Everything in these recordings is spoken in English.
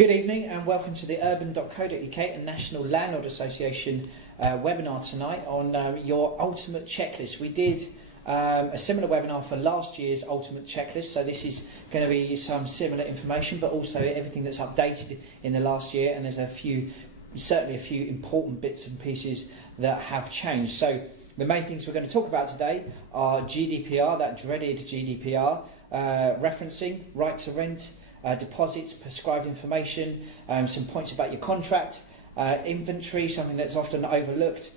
Good evening and welcome to the urban.co.uk and National Landlord Association webinar tonight on your ultimate checklist. We did a similar webinar for last year's ultimate checklist, so this is going to be some similar information but also everything that's updated in the last year, and there's certainly a few important bits and pieces that have changed. So the main things we're going to talk about today are GDPR, that dreaded GDPR, referencing, right to rent, deposits, prescribed information, some points about your contract, inventory, something that's often overlooked,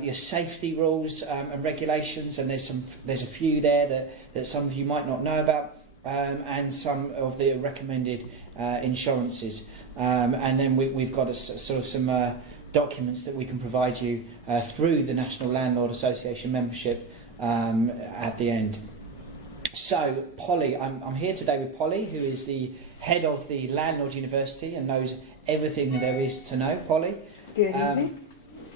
your safety rules and regulations, and there's a few there that some of you might not know about, and some of the recommended insurances, and then we've got some documents that we can provide you through the National Landlord Association membership at the end. So, Polly, I'm here today with Polly, who is the head of the Landlord University and knows everything that there is to know. Polly? Good evening.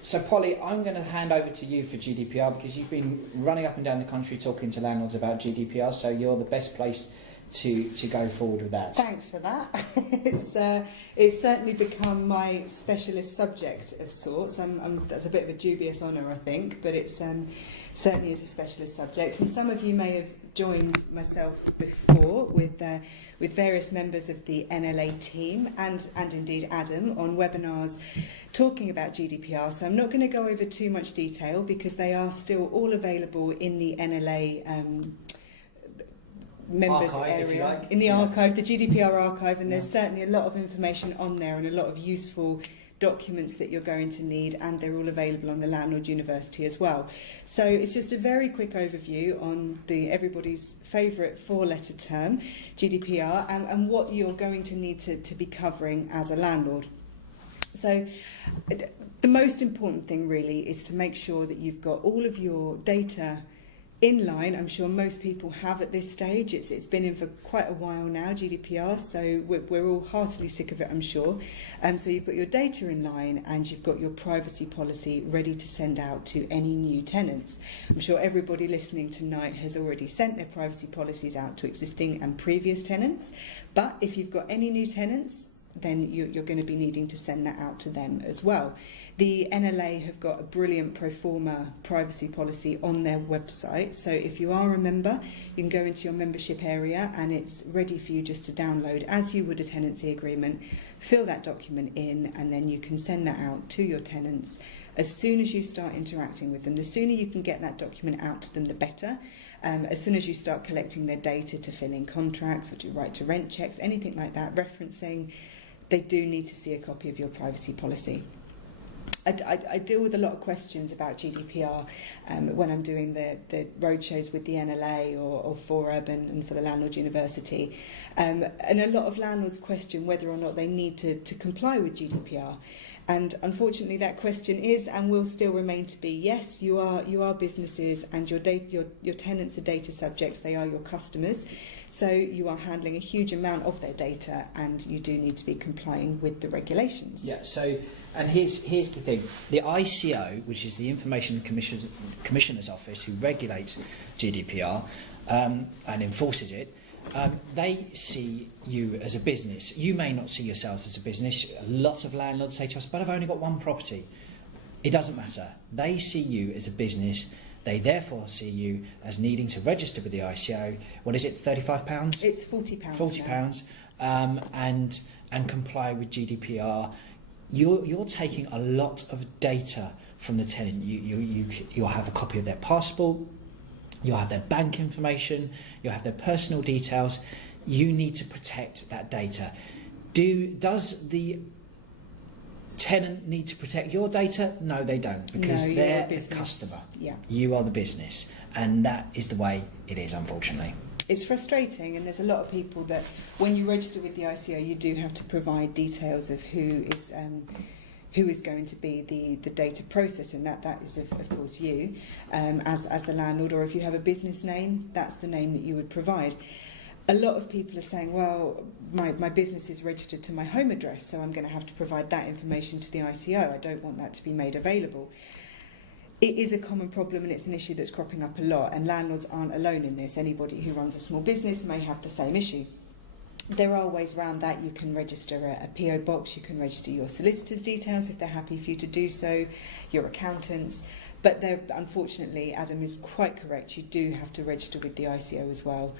So, Polly, I'm going to hand over to you for GDPR because you've been running up and down the country talking to landlords about GDPR, so you're the best place to go forward with that. Thanks for that. It's certainly become my specialist subject of sorts. That's a bit of a dubious honour, I think, but it certainly is a specialist subject. And some of you may have joined myself before with various members of the NLA team and indeed Adam on webinars talking about GDPR. So I'm not going to go over too much detail because they are still all available in the NLA members archive, area, like. in the archive, the GDPR archive, and there's certainly a lot of information on there and a lot of useful documents that you're going to need, and they're all available on the Landlord University as well. So it's just a very quick overview on everybody's favourite four-letter term, GDPR, and what you're going to need to be covering as a landlord. So the most important thing really is to make sure that you've got all of your data in line. I'm sure most people have at this stage. It's been in for quite a while now, GDPR, so we're all heartily sick of it, I'm sure. So you've got your data in line and you've got your privacy policy ready to send out to any new tenants. I'm sure everybody listening tonight has already sent their privacy policies out to existing and previous tenants, but if you've got any new tenants, then you're going to be needing to send that out to them as well. The NLA have got a brilliant pro forma privacy policy on their website, so if you are a member, you can go into your membership area and it's ready for you just to download as you would a tenancy agreement, fill that document in, and then you can send that out to your tenants as soon as you start interacting with them. The sooner you can get that document out to them, the better. As soon as you start collecting their data to fill in contracts or do right to rent checks, anything like that, referencing, they do need to see a copy of your privacy policy. I deal with a lot of questions about GDPR when I'm doing the roadshows with the NLA or for Urban and for the Landlord University. And a lot of landlords question whether or not they need to comply with GDPR. And unfortunately, that question is and will still remain to be yes. You are businesses, and your tenants are data subjects. They are your customers, so you are handling a huge amount of their data, and you do need to be complying with the regulations. Yeah. So, and here's the thing: the ICO, which is the Information Commissioner's Office, who regulates GDPR and enforces it. They see you as a business. You may not see yourselves as a business. A lot of landlords say to us, but I've only got one property. It doesn't matter. They see you as a business. They therefore see you as needing to register with the ICO. What is it, £35? It's £40. £40, and comply with GDPR. You're taking a lot of data from the tenant. You'll have a copy of their passport. You'll have their bank information, you'll have their personal details. You need to protect that data. Does the tenant need to protect your data? No, they don't, because they're the customer. Yeah. You are the business, and that is the way it is, unfortunately. It's frustrating, and there's a lot of people that when you register with the ICO, you do have to provide details of who is going to be the data processor, and that is of course you as the landlord, or if you have a business name, that's the name that you would provide. A lot of people are saying, well, my business is registered to my home address, so I'm going to have to provide that information to the ICO. I don't want that to be made available. It is a common problem, and it's an issue that's cropping up a lot, and landlords aren't alone in this. Anybody who runs a small business may have the same issue. there are ways around that. You can register a PO box, you can register your solicitor's details if they're happy for you to do so, your accountants. But unfortunately, Adam is quite correct, you do have to register with the ICO as well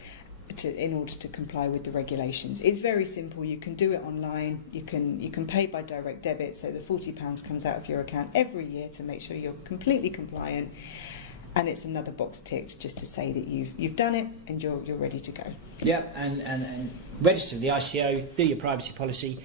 in order to comply with the regulations. It's very simple. You can do it online. You can pay by direct debit, so the £40 comes out of your account every year to make sure you're completely compliant. And it's another box ticked just to say that you've done it and you're ready to go. Yeah, and register with the ICO, do your privacy policy.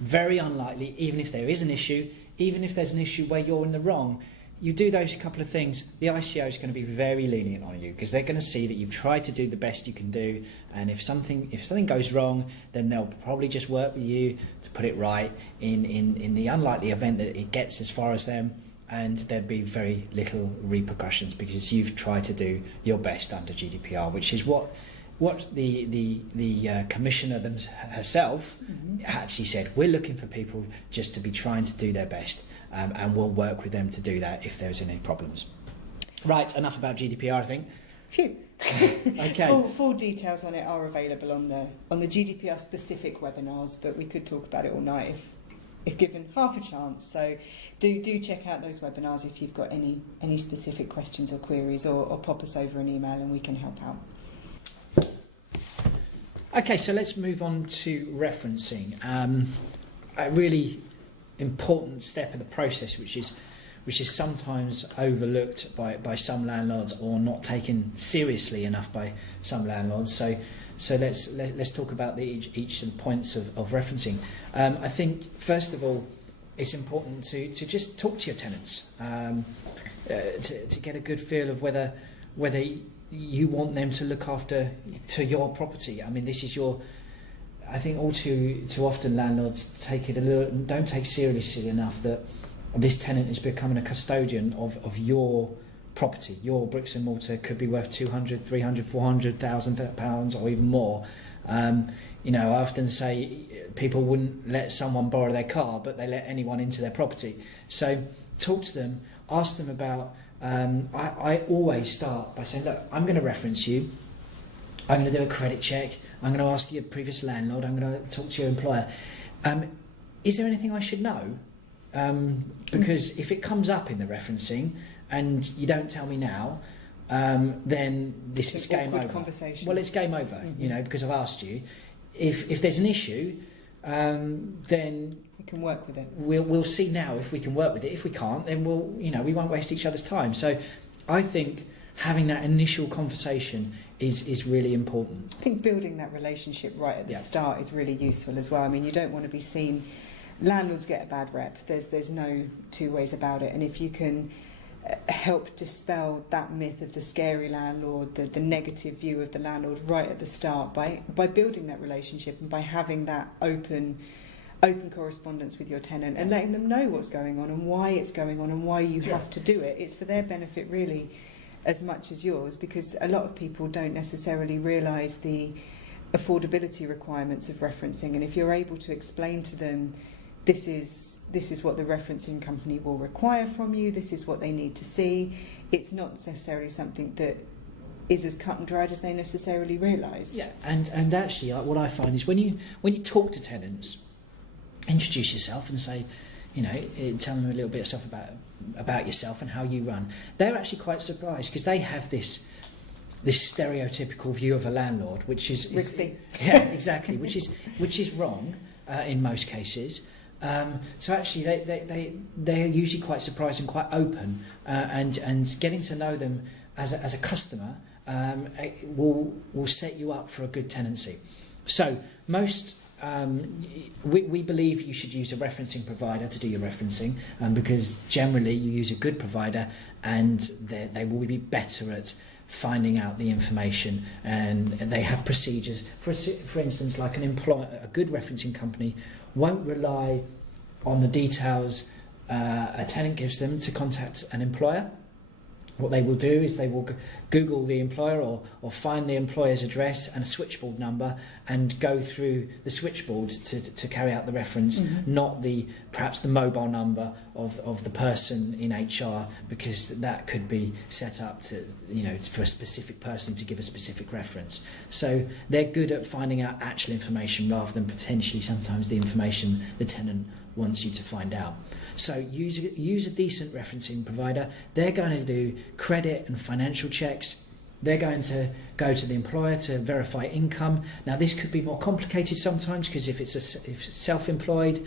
Very unlikely, even if there is an issue, even if there's an issue where you're in the wrong, you do those couple of things, the ICO is going to be very lenient on you, because they're going to see that you've tried to do the best you can do, and if something goes wrong, then they'll probably just work with you to put it right in the unlikely event that it gets as far as them, and there'd be very little repercussions because you've tried to do your best under GDPR, which is what the commissioner herself actually said. We're looking for people just to be trying to do their best, and we'll work with them to do that if there's any problems. Right, enough about GDPR, I think. Phew. Okay. Full details on it are available on the GDPR specific webinars, but we could talk about it all night if given half a chance. So do check out those webinars if you've got any specific questions or queries, or pop us over an email and we can help out. Okay, so let's move on to referencing. A really important step of the process, which is sometimes overlooked by some landlords or not taken seriously enough by some landlords. So let's talk about each of the points of referencing. I think first of all, it's important to just talk to your tenants to get a good feel of whether you want them to look after to your property. I mean, this is your. I think all too often landlords don't take seriously enough that this tenant is becoming a custodian of your property. Your bricks and mortar could be worth 200, 300, 400,000 pounds or even more. I often say people wouldn't let someone borrow their car, but they let anyone into their property. So talk to them, ask them about. I always start by saying, look, I'm going to reference you. I'm going to do a credit check. I'm going to ask your previous landlord. I'm going to talk to your employer. Is there anything I should know? Because if it comes up in the referencing and you don't tell me now, then this is game over. Conversation. Well, it's game over, because I've asked you. If there's an issue, then we can work with it. We'll see now if we can work with it. If we can't, then we won't waste each other's time. So I think having that initial conversation is really important. I think building that relationship right at the start is really useful as well. I mean, you don't want to be seen. Landlords get a bad rep. There's no two ways about it. And if you can help dispel that myth of the scary landlord, the negative view of the landlord right at the start by building that relationship and by having that open correspondence with your tenant and letting them know what's going on and why it's going on and why you have to do it. It's for their benefit really as much as yours, because a lot of people don't necessarily realise the affordability requirements of referencing, and if you're able to explain to them this is what the referencing company will require from you, this is what they need to see, it's not necessarily something that is as cut and dried as they necessarily realised. Yeah, and actually what I find is when you talk to tenants, introduce yourself and say, tell them a little bit of stuff about yourself and how you run. They're actually quite surprised because they have this stereotypical view of a landlord, which is yeah, exactly, which is wrong in most cases. So actually, they're usually quite surprised and quite open, and getting to know them as a customer will set you up for a good tenancy. So most. We believe you should use a referencing provider to do your referencing, because generally you use a good provider and they will be better at finding out the information, and they have procedures. For instance, like a good referencing company won't rely on the details a tenant gives them to contact an employer. What they will do is they will Google the employer or find the employer's address and a switchboard number and go through the switchboard to carry out the reference, not perhaps the mobile number of the person in HR, because that could be set up to, for a specific person to give a specific reference. So they're good at finding out actual information rather than potentially sometimes the information the tenant wants you to find out. So use a decent referencing provider. They're going to do credit and financial checks. They're going to go to the employer to verify income. Now, this could be more complicated sometimes, because if it's self-employed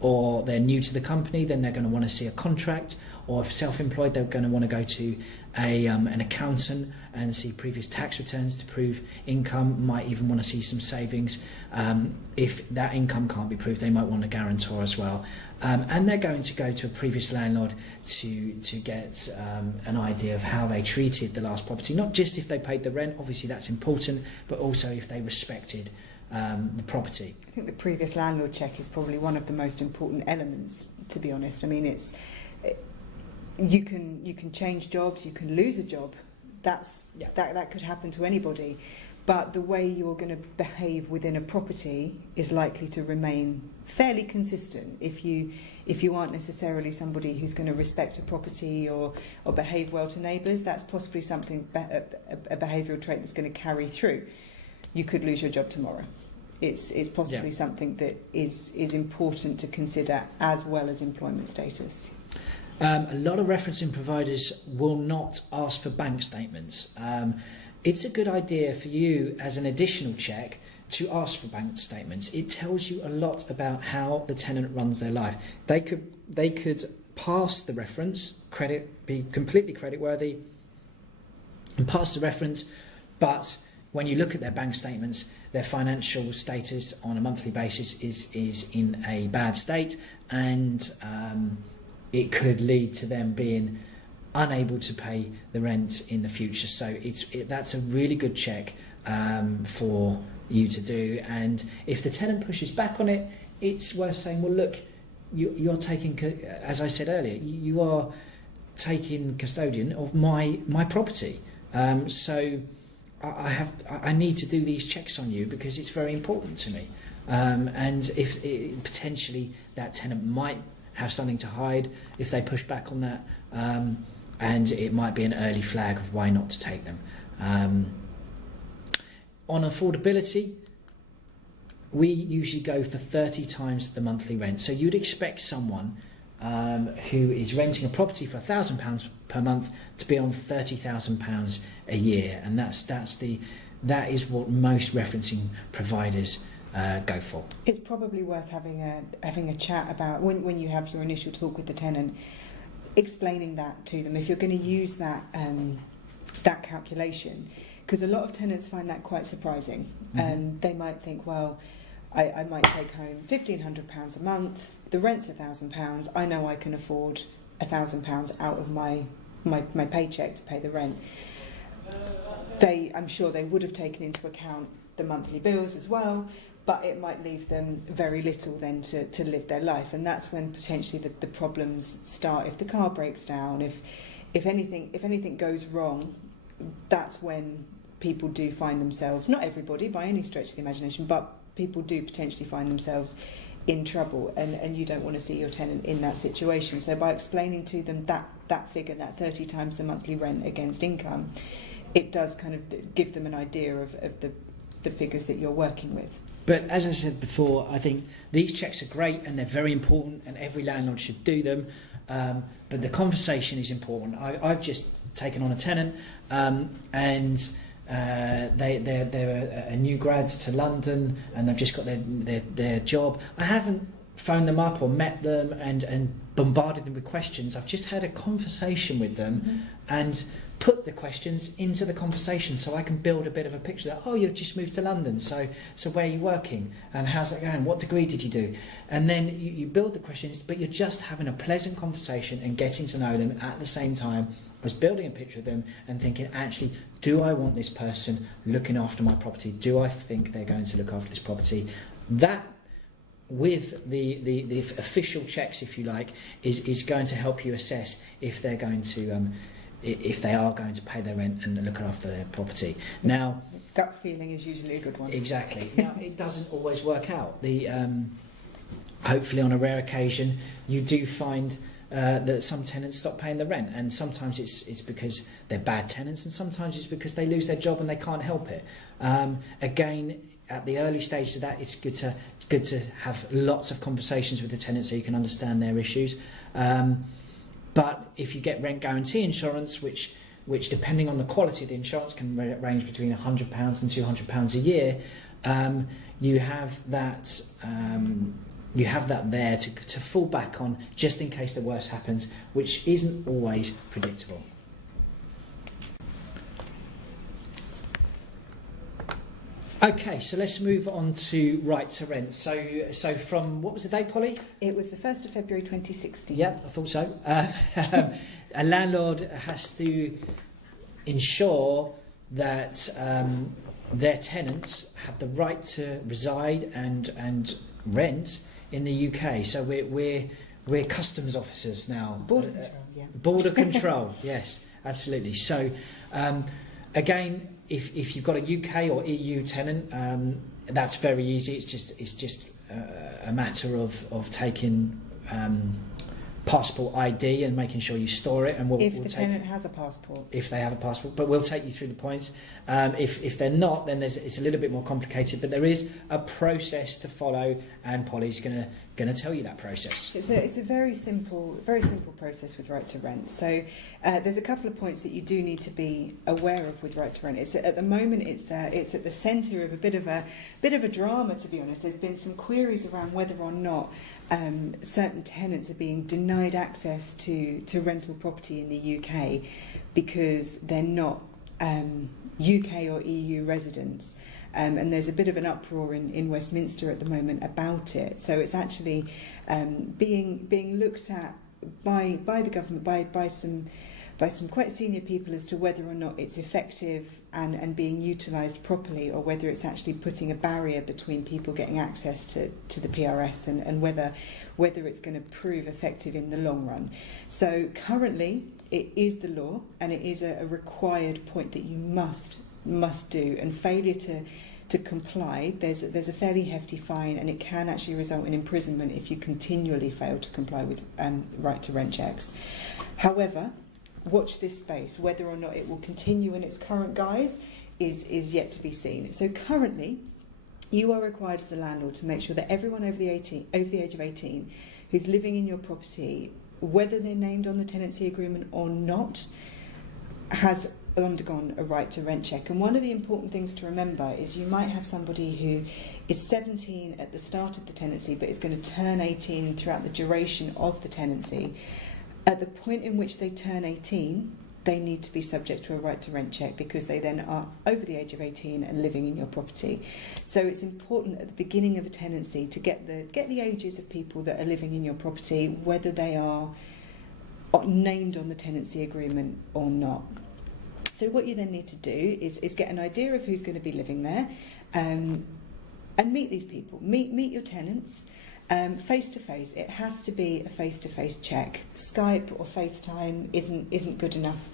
or they're new to the company, then they're going to want to see a contract. Or if self-employed, they're going to want to go to an accountant and see previous tax returns to prove income. Might even want to see some savings. If that income can't be proved, they might want a guarantor as well. And they're going to go to a previous landlord to get an idea of how they treated the last property. Not just if they paid the rent, obviously that's important, but also if they respected the property. I think the previous landlord check is probably one of the most important elements, to be honest. I mean, you can change jobs, you can lose a job. That could happen to anybody. But the way you're going to behave within a property is likely to remain fairly consistent. If you aren't necessarily somebody who's going to respect a property or behave well to neighbours, that's possibly something, a behavioural trait that's going to carry through. You could lose your job tomorrow. It's possibly something that is important to consider, as well as employment status. A lot of referencing providers will not ask for bank statements. It's a good idea for you as an additional check to ask for bank statements. It tells you a lot about how the tenant runs their life. They could pass the reference, be completely creditworthy and pass the reference, but when you look at their bank statements, their financial status on a monthly basis is in a bad state, and it could lead to them being unable to pay the rent in the future. So that's a really good check for you to do. And if the tenant pushes back on it, it's worth saying, well, look, you're taking, as I said earlier, you are taking custodian of my property. So I need to do these checks on you because it's very important to me. And if potentially that tenant might have something to hide if they push back on that, and it might be an early flag of why not to take them. On affordability, we usually go for 30 times the monthly rent. So you'd expect someone who is renting a property for £1,000 per month to be on £30,000 a year, and that is what most referencing providers go for. It's probably worth having a chat about when you have your initial talk with the tenant, explaining that to them if you're going to use that calculation, because a lot of tenants find that quite surprising. They might think, well, I might take home £1,500 a month, the rent's £1,000, I know I can afford £1,000 out of my paycheck to pay the rent. I'm sure they would have taken into account the monthly bills as well, but it might leave them very little then to live their life, and that's when potentially the problems start. If the car breaks down, if anything goes wrong, that's when people do find themselves, not everybody by any stretch of the imagination, but people do potentially find themselves in trouble, and you don't want to see your tenant in that situation. So by explaining to them that figure, that 30 times the monthly rent against income, it does kind of give them an idea of the figures that you're working with. But as I said before, I think these checks are great and they're very important, and every landlord should do them. But the conversation is important. I've just taken on a tenant, and they're a new grads to London, and they've just got their job. I haven't phoned them up or met them and bombarded them with questions. I've just had a conversation with them and put the questions into the conversation so I can build a bit of a picture that, oh, you've just moved to London, so where are you working and how's that going, what degree did you do? And then you build the questions, but you're just having a pleasant conversation and getting to know them at the same time as building a picture of them and thinking, actually, do I want this person looking after my property? Do I think they're going to look after this property? That, with the official checks, if you like, is going to help you assess if they're going to if they are going to pay their rent and look after their property. Now, gut feeling is usually a good one. Exactly. Now, it doesn't always work out. hopefully on a rare occasion, you do find that some tenants stop paying the rent, and sometimes it's because they're bad tenants, and sometimes it's because they lose their job and they can't help it. Again, at the early stage of that, it's good to have lots of conversations with the tenants so you can understand their issues. But if you get rent guarantee insurance, which depending on the quality of the insurance can range between £100 and £200 a year, you have that. You have that there to fall back on just in case the worst happens, which isn't always predictable. Okay, so let's move on to right to rent. So from, what was the date, Polly? It was the 1st of February 2016. Yep, I thought so. A landlord has to ensure that their tenants have the right to reside and rent in the UK. So we're customs officers now. Border control, yeah. Border control, yes, absolutely. So again, if you've got a UK or EU tenant, that's very easy. It's just a matter of taking passport ID and making sure you store it. And we'll the tenant has a passport. If they have a passport, but we'll take you through the points. If they're not, then it's a little bit more complicated. But there is a process to follow, and Polly's going to tell you that process. It's a very simple process with right to rent. So there's a couple of points that you do need to be aware of with right to rent. At the moment it's at the centre of a bit of a drama, to be honest. There's been some queries around whether or not certain tenants are being denied access to rental property in the UK because they're not UK or EU residents. And there's a bit of an uproar in Westminster at the moment about it. So it's actually being looked at by the government, by some quite senior people as to whether or not it's effective and being utilised properly, or whether it's actually putting a barrier between people getting access to the PRS and whether it's going to prove effective in the long run. So currently it is the law, and it is a required point that you must do, and failure to comply, there's a fairly hefty fine, and it can actually result in imprisonment if you continually fail to comply with right to rent checks. However, watch this space. Whether or not it will continue in its current guise is yet to be seen. So currently, you are required as a landlord to make sure that everyone over the age of 18 who's living in your property, whether they're named on the tenancy agreement or not, has undergone a right to rent check. And one of the important things to remember is you might have somebody who is 17 at the start of the tenancy but is going to turn 18 throughout the duration of the tenancy. At the point in which they turn 18, they need to be subject to a right to rent check, because they then are over the age of 18 and living in your property. So it's important at the beginning of a tenancy to get the ages of people that are living in your property, whether they are named on the tenancy agreement or not. So what you then need to do is get an idea of who's going to be living there, and meet these people. Meet your tenants face to face. It has to be a face to face check. Skype or FaceTime isn't good enough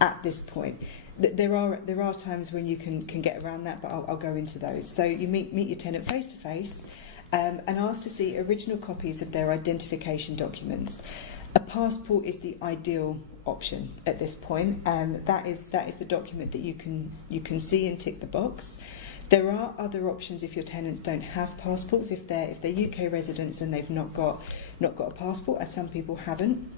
at this point. There are times when you can get around that, but I'll go into those. So you meet your tenant face to face, and ask to see original copies of their identification documents. A passport is the ideal option at this point. That is the document that you can see and tick the box. There are other options if your tenants don't have passports. If they're UK residents and they've not got a passport, as some people haven't,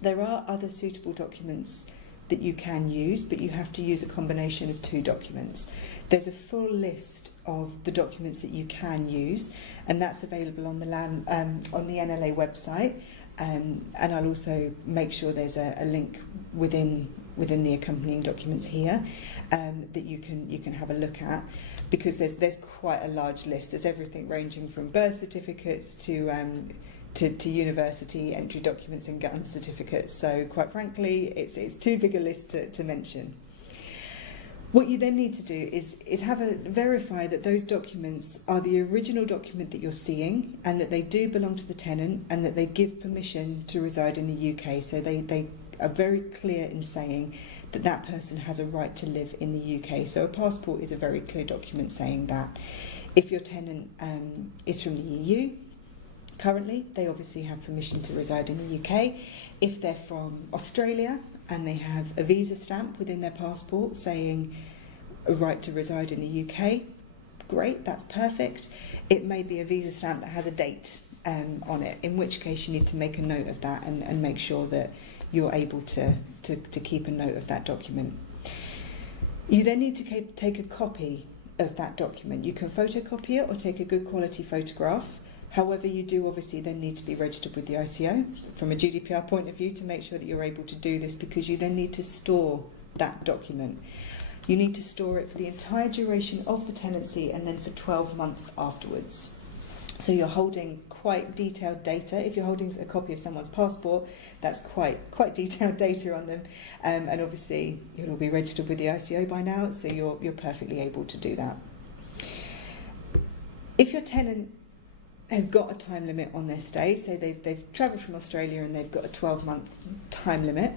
there are other suitable documents that you can use, but you have to use a combination of two documents. There's a full list of the documents that you can use, and that's available on the NLA website. And I'll also make sure there's a link within the accompanying documents here that you can have a look at, because there's quite a large list. There's everything ranging from birth certificates to university entry documents and gun certificates. So quite frankly, it's too big a list to mention. What you then need to do is verify that those documents are the original document that you're seeing, and that they do belong to the tenant, and that they give permission to reside in the UK. So they are very clear in saying that person has a right to live in the UK. So a passport is a very clear document saying that. If your tenant is from the EU, currently, they obviously have permission to reside in the UK. If they're from Australia and they have a visa stamp within their passport saying a right to reside in the UK, great, that's perfect. It may be a visa stamp that has a date on it, in which case you need to make a note of that and make sure that you're able to keep a note of that document. You then need to take a copy of that document. You can photocopy it or take a good quality photograph. However, you do obviously then need to be registered with the ICO from a GDPR point of view to make sure that you're able to do this, because you then need to store that document. You need to store it for the entire duration of the tenancy and then for 12 months afterwards. So you're holding quite detailed data. If you're holding a copy of someone's passport, that's quite detailed data on them. And obviously you'll all be registered with the ICO by now, so you're perfectly able to do that. If your tenant has got a time limit on their stay, so they've travelled from Australia and they've got a 12-month time limit,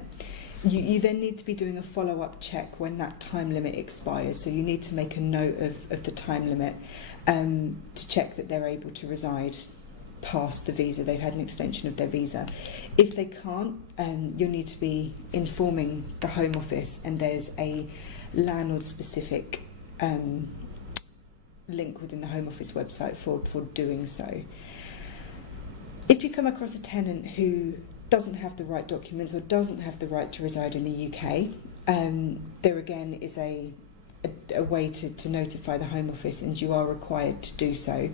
you then need to be doing a follow-up check when that time limit expires. So you need to make a note of the time limit to check that they're able to reside past the visa. They've had an extension of their visa. If they can't, you'll need to be informing the Home Office, and there's a landlord-specific link within the Home Office website for doing so. If you come across a tenant who doesn't have the right documents or doesn't have the right to reside in the UK, there again is a way to notify the Home Office, and you are required to do so.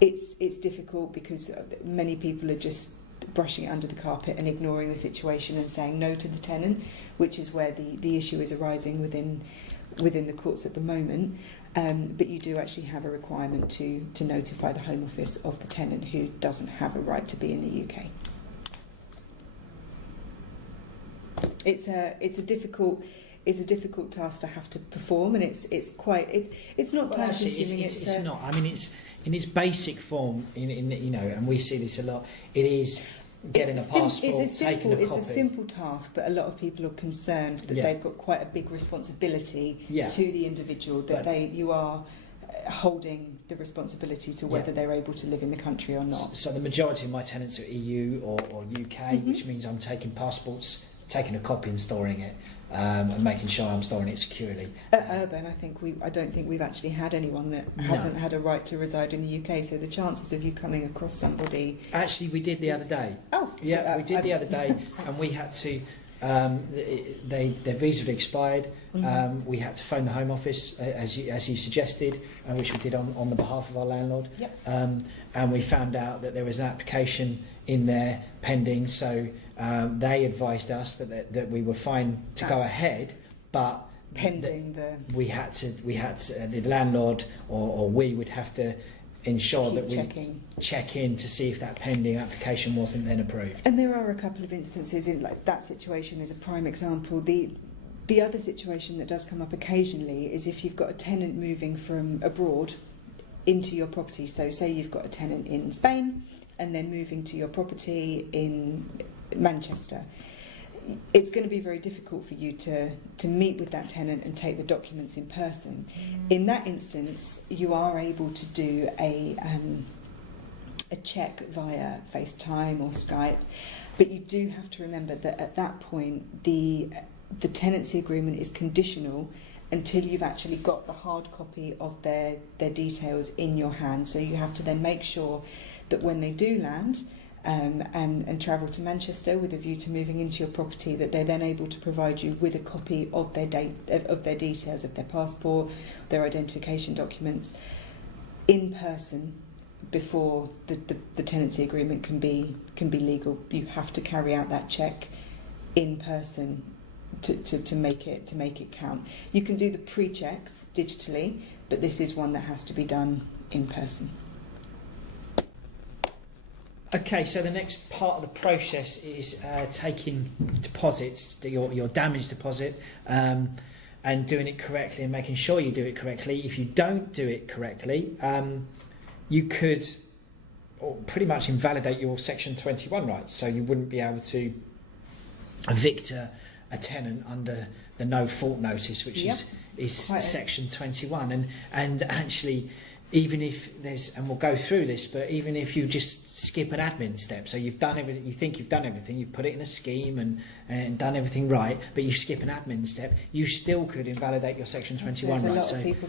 It's difficult because many people are just brushing it under the carpet and ignoring the situation and saying no to the tenant, which is where the issue is arising within the courts at the moment. But you do actually have a requirement to notify the Home Office of the tenant who doesn't have a right to be in the UK. It's a difficult task to have to perform, and it's not time consuming. It's not. I mean, it's in its basic form. In you know, and we see this a lot. It is getting a passport, taking a copy. It's a simple task, but a lot of people are concerned that they've got quite a big responsibility to the individual, that you are holding the responsibility to whether they're able to live in the country or not. So the majority of my tenants are EU or UK, which means I'm taking passports, taking a copy and storing it, and making sure I'm storing it securely. At Urban, I don't think we've actually had anyone that hasn't had a right to reside in the UK. So the chances of you coming across somebody... Actually, we did the other day. Oh, yeah, we did the other day, and we had to. Their visa had expired. We had to phone the Home Office, as you suggested, which we did on the behalf of our landlord. Yep. And we found out that there was an application in there pending. So they advised us that we were fine to go ahead, but pending the landlord or we would have to ensure that we check in to see if that pending application wasn't then approved. And there are a couple of instances in like that situation is a prime example. The other situation that does come up occasionally is if you've got a tenant moving from abroad into your property. So say you've got a tenant in Spain and they're moving to your property in Manchester. It's going to be very difficult for you to meet with that tenant and take the documents in person. In that instance, you are able to do a check via FaceTime or Skype, but you do have to remember that at that point the tenancy agreement is conditional until you've actually got the hard copy of their details in your hand. So you have to then make sure that when they do land and travel to Manchester with a view to moving into your property, that they're then able to provide you with a copy of their details, of their passport, their identification documents, in person before the tenancy agreement can be legal. You have to carry out that check in person to make it count. You can do the pre-checks digitally, but this is one that has to be done in person. Okay, so the next part of the process is taking deposits, your damage deposit, and doing it correctly and making sure you do it correctly. If you don't do it correctly, you could pretty much invalidate your Section 21 rights. So you wouldn't be able to evict a tenant under the no fault notice, which is quite Section 21. And actually, even if there's, and we'll go through this, but even if you just skip an admin step, so you've done everything, you think you've done everything, you've put it in a scheme and done everything right, but you skip an admin step, you still could invalidate your Section 21 There's rights. a lot of people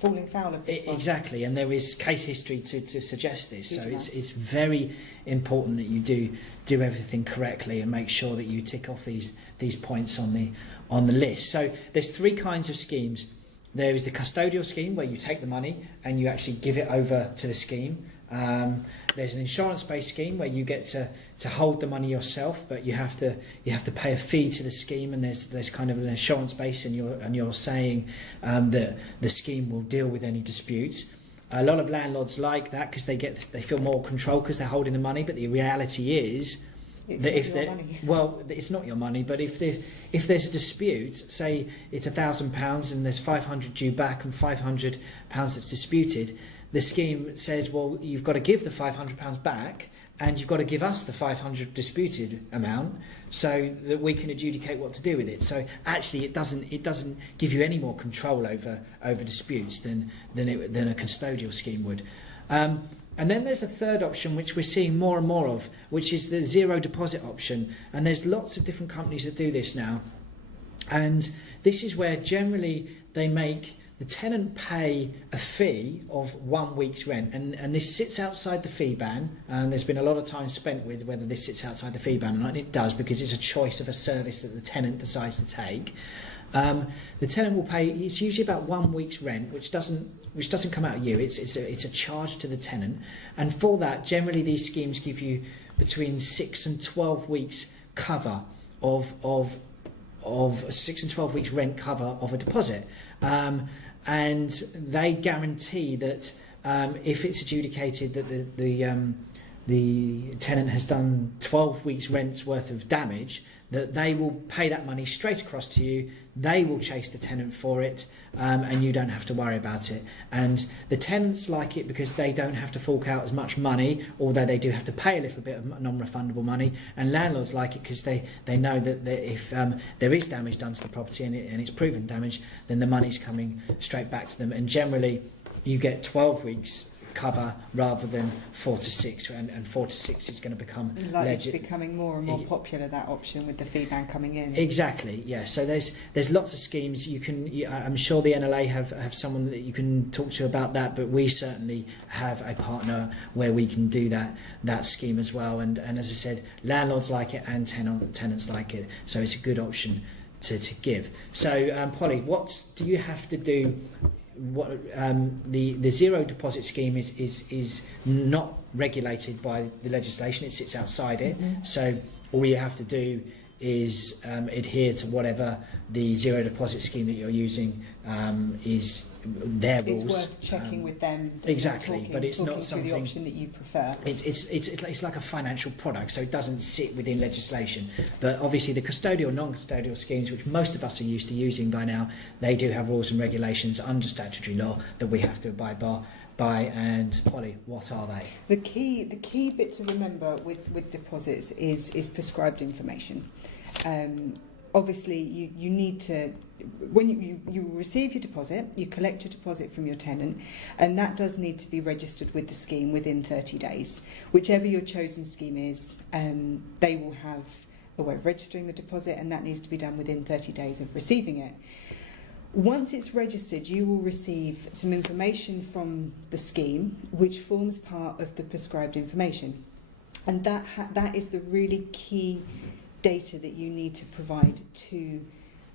falling foul of this one. Exactly, and there is case history to suggest this. So it's very important that you do everything correctly and make sure that you tick off these points on the list. So there's 3 kinds of schemes. There is the custodial scheme where you take the money and you actually give it over to the scheme. There's an insurance-based scheme where you get to hold the money yourself, but you have to pay a fee to the scheme, and there's kind of an insurance base, and you're saying that the scheme will deal with any disputes. A lot of landlords like that because they feel more control because they're holding the money, but the reality is that it's not your money, but if there's a dispute, say it's £1,000 and there's 500 due back and £500 that's disputed, the scheme says, well, you've got to give the £500 back and you've got to give us the 500 disputed amount so that we can adjudicate what to do with it. So actually it doesn't give you any more control over disputes than a custodial scheme would. And then there's a third option which we're seeing more and more of, which is the zero deposit option. And there's lots of different companies that do this now. And this is where generally they make the tenant pay a fee of 1 week's rent. And this sits outside the fee ban. And there's been a lot of time spent with whether this sits outside the fee ban. And it does, because it's a choice of a service that the tenant decides to take. The tenant will pay, it's usually about 1 week's rent, which doesn't come out of you. It's a charge to the tenant, and for that, generally these schemes give you between 6 and 12 weeks cover of 6 and 12 weeks rent cover of a deposit, and they guarantee that if it's adjudicated that the tenant has done 12 weeks rent's worth of damage, that they will pay that money straight across to you. They will chase the tenant for it, and you don't have to worry about it. And the tenants like it because they don't have to fork out as much money, although they do have to pay a little bit of non-refundable money. And landlords like it because they know that if there is damage done to the property and it's proven damage, then the money's coming straight back to them. And generally, you get 12 weeks cover rather than 4 to 6, and 4 to 6 is going to become it's becoming more and more popular, that option, with the fee ban coming in. Exactly, yeah. So there's lots of schemes. I'm sure the NLA have someone that you can talk to about that, but we certainly have a partner where we can do that scheme as well. And as I said, landlords like it and tenants like it, so it's a good option to give. So Polly, what do you have to do? What the zero deposit scheme is not regulated by the legislation. It sits outside it. Mm-hmm. So all you have to do is adhere to whatever the zero deposit scheme that you're using is their rules. It's worth checking with them. Exactly, but it's not something. The option that you prefer. It's like a financial product, so it doesn't sit within legislation. But obviously, the custodial, non-custodial schemes, which most of us are used to using by now, they do have rules and regulations under statutory law that we have to abide by. And Polly, what are they? The key bit to remember with deposits is prescribed information. Obviously, you need to, when you receive your deposit, you collect your deposit from your tenant, and that does need to be registered with the scheme within 30 days. Whichever your chosen scheme is, they will have a way of registering the deposit, and that needs to be done within 30 days of receiving it. Once it's registered, you will receive some information from the scheme, which forms part of the prescribed information, and that is the really key data that you need to provide to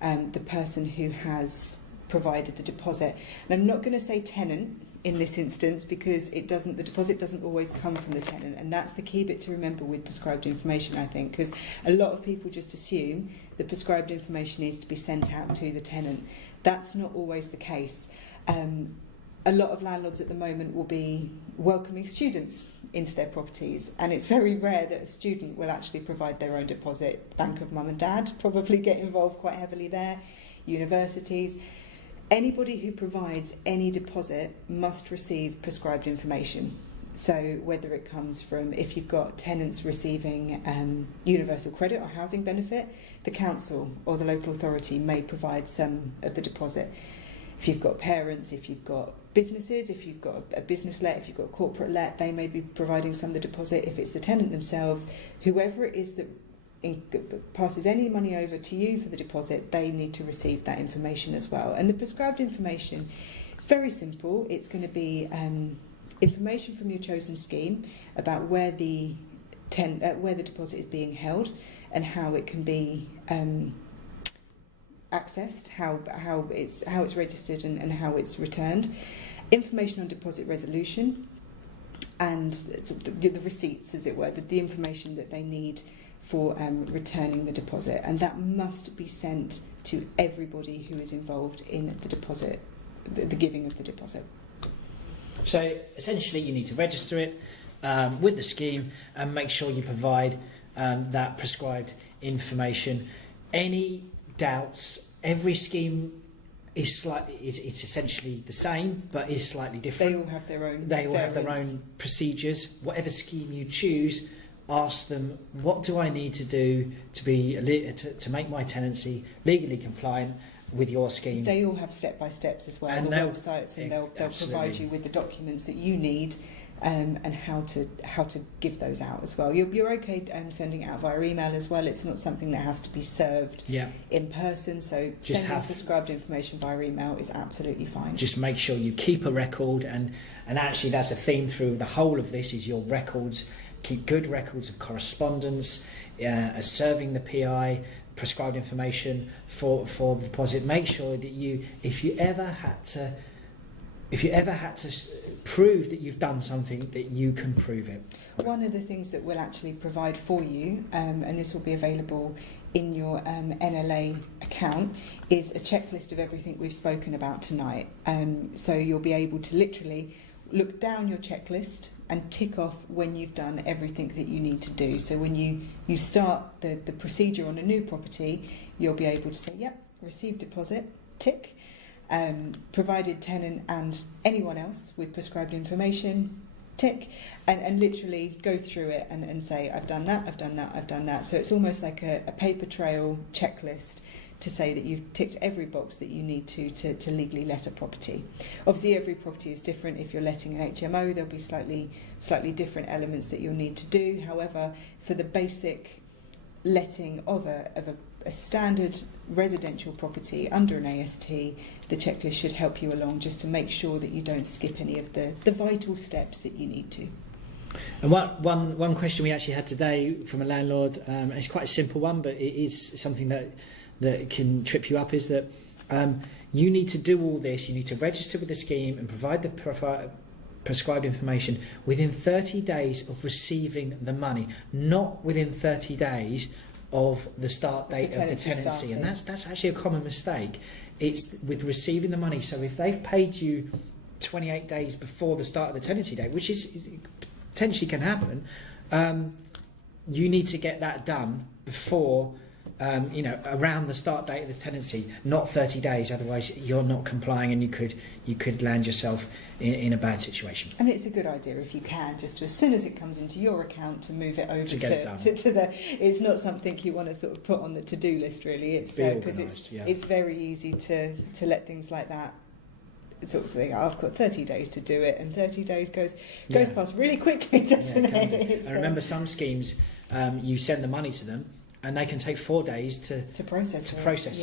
the person who has provided the deposit. And I'm not going to say tenant in this instance because the deposit doesn't always come from the tenant, and that's the key bit to remember with prescribed information, I think, because a lot of people just assume the prescribed information needs to be sent out to the tenant. That's not always the case. A lot of landlords at the moment will be welcoming students into their properties, and it's very rare that a student will actually provide their own deposit. Bank of Mum and Dad probably get involved quite heavily there, universities. Anybody who provides any deposit must receive prescribed information. So whether it comes from, if you've got tenants receiving universal credit or housing benefit, the council or the local authority may provide some of the deposit. if you've got parents, if you've got businesses, if you've got a business let, if you've got a corporate let, they may be providing some of the deposit. If it's the tenant themselves, whoever it is that passes any money over to you for the deposit, they need to receive that information as well. And the prescribed information, it's very simple. It's going to be information from your chosen scheme about where the deposit is being held and how it can be accessed, how it's registered and how it's returned. Information on deposit resolution and the receipts, as it were, the information that they need for returning the deposit, and that must be sent to everybody who is involved in the deposit, the giving of the deposit. So essentially you need to register it with the scheme and make sure you provide that prescribed information. Any doubts, every scheme is it's essentially the same but is slightly different. They all have their own have their own procedures. Whatever scheme you choose, ask them, what do I need to do to make my tenancy legally compliant with your scheme? They all have step-by-steps as well on the websites, and they'll provide you with the documents that you need and how to give those out as well. You're okay sending it out via email as well. It's not something that has to be served in person, so just sending prescribed information via email is absolutely fine. Just make sure you keep a record, and actually that's a theme through the whole of this, is your records. Keep good records of correspondence, serving the PI, prescribed information for the deposit. Make sure that if you ever had to prove that you've done something, that you can prove it. One of the things that we'll actually provide for you, and this will be available in your NLA account, is a checklist of everything we've spoken about tonight. So you'll be able to literally look down your checklist and tick off when you've done everything that you need to do. So when you start the procedure on a new property, you'll be able to say, yep, received deposit, tick. Provided tenant and anyone else with prescribed information, tick, and literally go through it and say, I've done that, I've done that, I've done that. So it's almost like a paper trail checklist to say that you've ticked every box that you need to legally let a property. Obviously every property is different. If you're letting an HMO, there'll be slightly different elements that you'll need to do. However, for the basic letting of a standard residential property under an AST, the checklist should help you along, just to make sure that you don't skip any of the vital steps that you need to. And one question we actually had today from a landlord, and it's quite a simple one, but it is something that can trip you up, is that you need to do all this. You need to register with the scheme and provide the prescribed information within 30 days of receiving the money, not within 30 days of the start date of the tenancy. And that's actually a common mistake. It's with receiving the money. So if they've paid you 28 days before the start of the tenancy date, which is potentially can happen, you need to get that done before around the start date of the tenancy, not 30 days. Otherwise, you're not complying, and you could land yourself in a bad situation. And it's a good idea if you can, just as soon as it comes into your account, to move it over to the. It's not something you want to sort of put on the to-do list, really. It's because it's very easy to let things like that sort of thing. I've got 30 days to do it, and 30 days goes past really quickly, doesn't it? I remember some schemes, you send the money to them, and they can take 4 days to process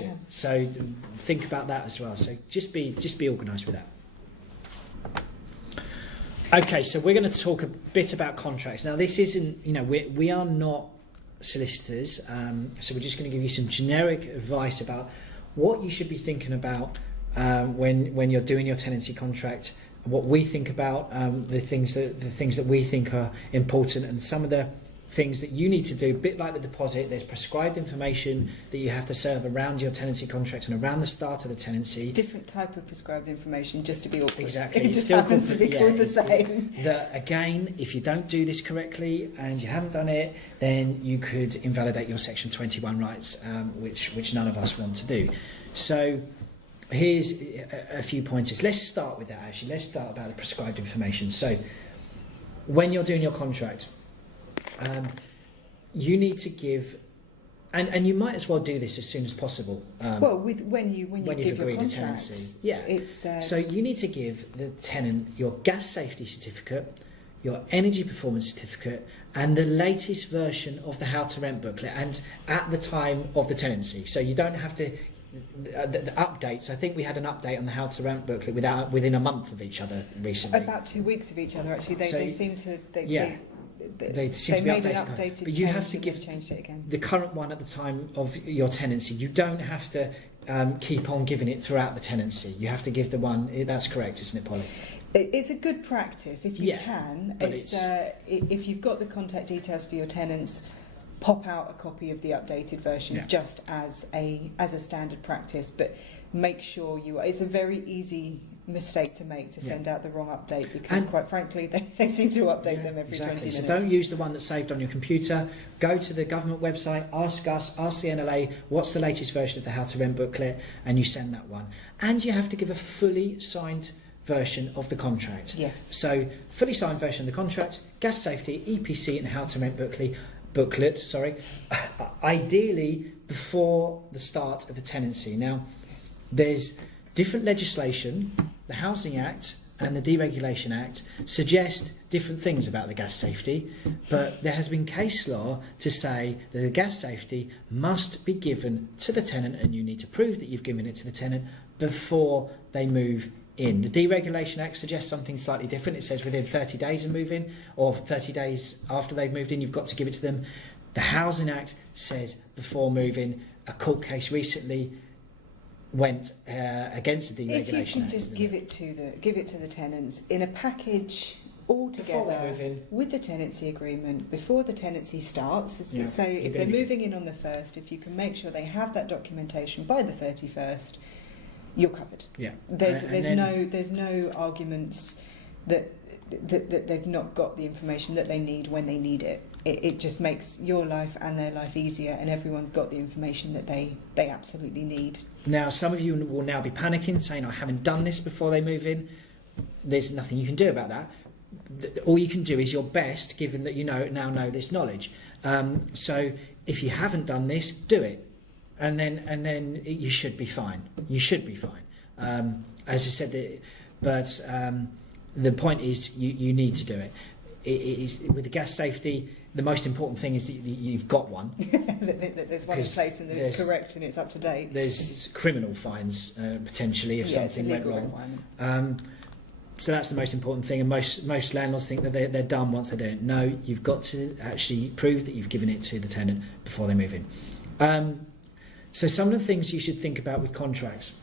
it. So think about that as well. So just be organised with that. Okay, so we're going to talk a bit about contracts. Now, this isn't, we are not solicitors, so we're just going to give you some generic advice about what you should be thinking about when you're doing your tenancy contract. What we think about, the things that we think are important, and some of the things that you need to do, a bit like the deposit. There's prescribed information that you have to serve around your tenancy contract and around the start of the tenancy. Different type of prescribed information, just to be awkward. Exactly. It just happens to be called the same. Again, if you don't do this correctly and you haven't done it, then you could invalidate your Section 21 rights, which none of us want to do. So here's a few pointers. Let's start with that, actually. Let's start about the prescribed information. So when you're doing your contract, you need to give And you might as well do this as soon as possible. Well, when you when give you've your agreed a contracts, tenancy. Yeah. it's So you need to give the tenant your gas safety certificate, your energy performance certificate, and the latest version of the How to Rent booklet, and at the time of the tenancy. So you don't have to. The updates. I think we had an update on the How to Rent booklet within a month of each other recently. about 2 weeks of each other. Actually, they seem to. They seem to be made an updated, updated but you have change to and give they've changed it again. the current one at the time of your tenancy. You don't have to keep on giving it throughout the tenancy. You have to give the one. That's correct, isn't it, Polly? It's a good practice if you can. But If you've got the contact details for your tenants, pop out a copy of the updated version just as a standard practice. But make sure it's a very easy mistake to make to send out the wrong update, because quite frankly they seem to update them every 20 minutes. So don't use the one that's saved on your computer. Go to the government website, ask us, ask the NLA what's the latest version of the How to Rent booklet, and you send that one. And you have to give a fully signed version of the contract. Yes. So fully signed version of the contract, gas safety, EPC and How to Rent booklet, ideally before the start of the tenancy. Now, there's different legislation. The Housing Act and the Deregulation Act suggest different things about the gas safety, but there has been case law to say that the gas safety must be given to the tenant, and you need to prove that you've given it to the tenant before they move in. The Deregulation Act suggests something slightly different. It says within 30 days of move-in, or 30 days after they've moved in, you've got to give it to them. The Housing Act says before move-in. A court case recently went against the Deregulation Act. If you can just give it to the tenants in a package all together with the tenancy agreement before the tenancy starts. So if they're moving in on the 1st, if you can make sure they have that documentation by the 31st, you're covered. Yeah. There's no arguments that they've not got the information that they need when they need it. It just makes your life and their life easier, and everyone's got the information that they absolutely need. Now, some of you will now be panicking, saying, I haven't done this before they move in. There's nothing you can do about that. All you can do is your best, given that you now know this knowledge. So if you haven't done this, do it. And then you should be fine. You should be fine. As I said, but the point is you need to do it. It is, with the gas safety, the most important thing is that you've got one. There's one in place and that it's correct and it's up to date. There's criminal fines potentially if something went wrong. So that's the most important thing, and most landlords think that they're done once they do it. No, you've got to actually prove that you've given it to the tenant before they move in. So some of the things you should think about with contracts,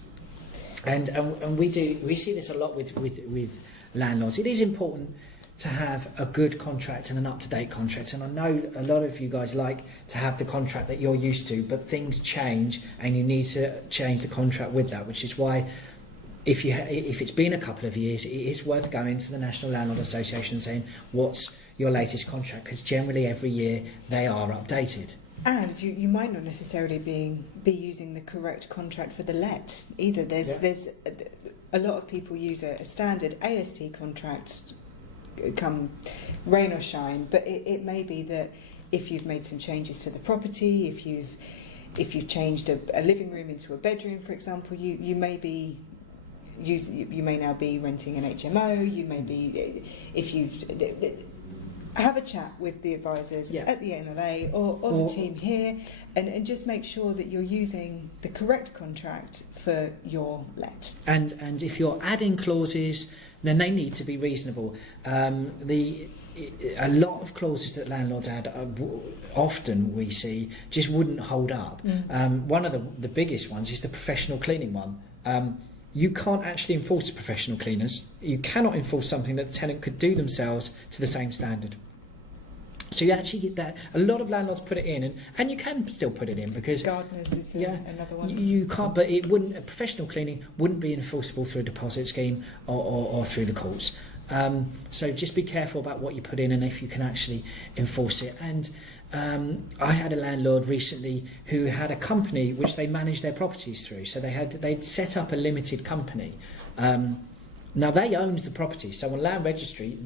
and we see this a lot with landlords. It is important to have a good contract and an up-to-date contract, and I know a lot of you guys like to have the contract that you're used to, but things change and you need to change the contract with that, which is why if it's been a couple of years, it is worth going to the National Landlord Association and saying, what's your latest contract? Because generally every year they are updated. And you might not necessarily be using the correct contract for the let either. There's a lot of people use a standard AST contract come rain or shine, but it may be that if you've made some changes to the property, if you've changed a living room into a bedroom, for example, you may now be renting an HMO. You may be, if you've have a chat with the advisors at the NLA or the team here, and just make sure that you're using the correct contract for your let. And if you're adding clauses, then they need to be reasonable. A lot of clauses that landlords add, often we see, just wouldn't hold up. One of the biggest ones is the professional cleaning one. You can't actually enforce professional cleaners. You cannot enforce something that the tenant could do themselves to the same standard. So you actually get that. A lot of landlords put it in, and you can still put it in because gardeners is another one. You can't, but it wouldn't. Professional cleaning wouldn't be enforceable through a deposit scheme or through the courts. So just be careful about what you put in and if you can actually enforce it. And I had a landlord recently who had a company which they managed their properties through. So they'd set up a limited company. Now they owned the property, so on land registry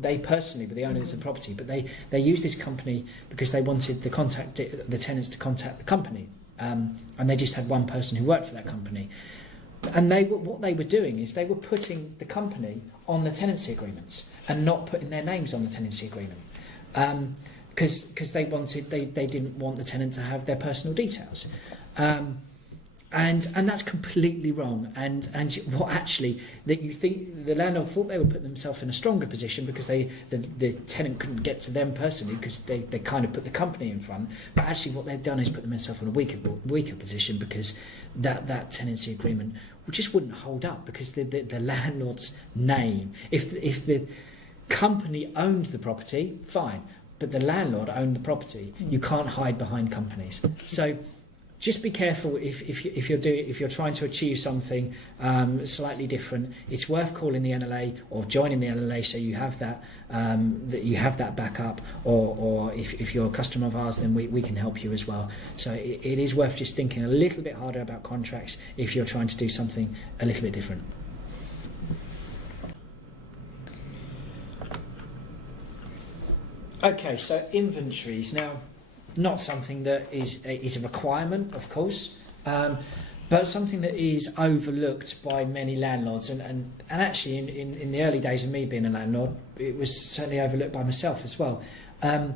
they personally were the owners of the property, but they used this company because they wanted the tenants to contact the company, and they just had one person who worked for that company. And what they were doing is they were putting the company on the tenancy agreements and not putting their names on the tenancy agreement, because they didn't want the tenant to have their personal details. And that's completely wrong. And what actually that you think the landlord thought they would put themselves in a stronger position because the tenant couldn't get to them personally because they kind of put the company in front. But actually, what they've done is put themselves in a weaker position because that tenancy agreement just wouldn't hold up because the landlord's name. If the company owned the property, fine, but the landlord owned the property. You can't hide behind companies. So. Just be careful if you're trying to achieve something slightly different. It's worth calling the NLA or joining the NLA so you have that backup. Or if you're a customer of ours, then we can help you as well. So it is worth just thinking a little bit harder about contracts if you're trying to do something a little bit different. Okay, so inventories now. Not something that is a requirement, of course, but something that is overlooked by many landlords. And actually, in the early days of me being a landlord, it was certainly overlooked by myself as well. The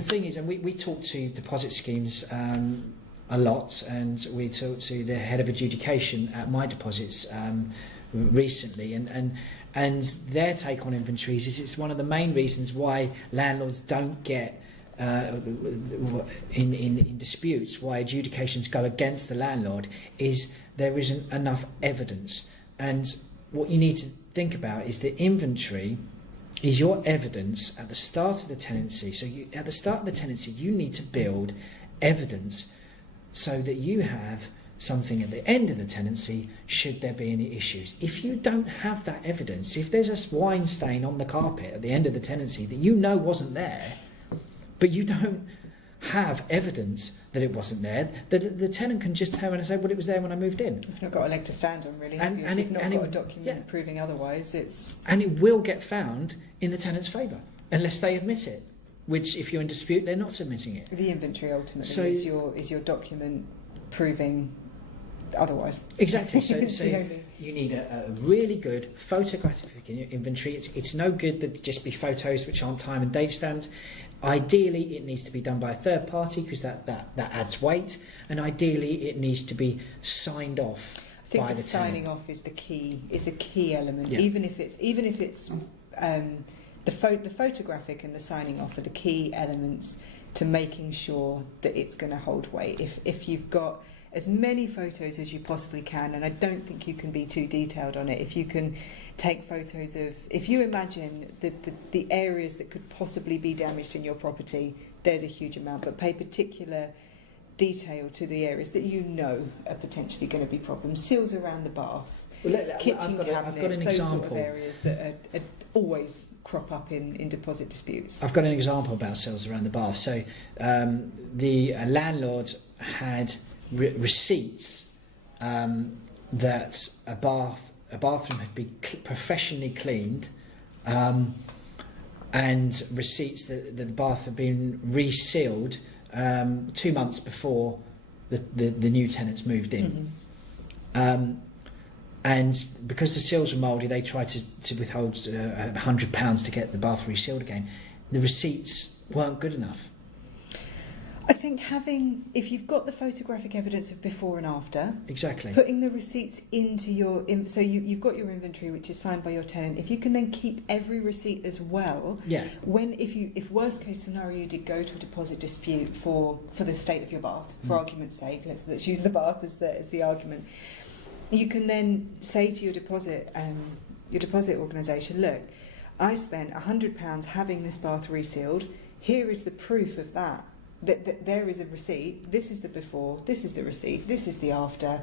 thing is, and we talk to deposit schemes a lot, and we talked to the head of adjudication at My Deposits recently, and their take on inventories is it's one of the main reasons why landlords don't get in disputes, why adjudications go against the landlord, is there isn't enough evidence. And what you need to think about is the inventory is your evidence at the start of the tenancy. So at the start of the tenancy, you need to build evidence so that you have something at the end of the tenancy should there be any issues. If you don't have that evidence, if there's a wine stain on the carpet at the end of the tenancy that you know wasn't there, but you don't have evidence that it wasn't there, the tenant can just turn around and say, well, it was there when I moved in. You've not got a leg to stand on, really. And you've not got a document proving otherwise. And it will get found in the tenant's favour, unless they admit it, which if you're in dispute, they're not submitting it. The inventory ultimately is your document proving otherwise. Exactly. So you need a really good photographic inventory. It's no good that just be photos which aren't time and date stamped. Ideally, it needs to be done by a third party because that adds weight, and ideally, it needs to be signed off. I think by the signing tenant. off is the key element. Yeah. Even if it's the photographic and the signing off are the key elements to making sure that it's going to hold weight. If you've got as many photos as you possibly can, and I don't think you can be too detailed on it. If you can take photos of, if you imagine the areas that could possibly be damaged in your property, there's a huge amount, but pay particular detail to the areas that you know are potentially going to be problems. Seals around the bath, kitchen cabinets, I've got an those example. sort of areas that are always crop up in deposit disputes. I've got an example about seals around the bath. So the landlord had receipts that a bathroom had been professionally cleaned, and receipts that the bath had been resealed 2 months before the new tenants moved in. Mm-hmm. And because the seals were mouldy, they tried to withhold £100 to get the bath resealed again. The receipts weren't good enough. I think if you've got the photographic evidence of before and after, exactly, putting the receipts into so you've got your inventory which is signed by your tenant. If you can then keep every receipt as well, if worst case scenario you did go to a deposit dispute for the state of your bath, for argument's sake, let's use the bath as the argument. You can then say to your deposit organisation, look, I spent £100 having this bath resealed. Here is the proof of that. That there is a receipt. This is the before. This is the receipt. This is the after.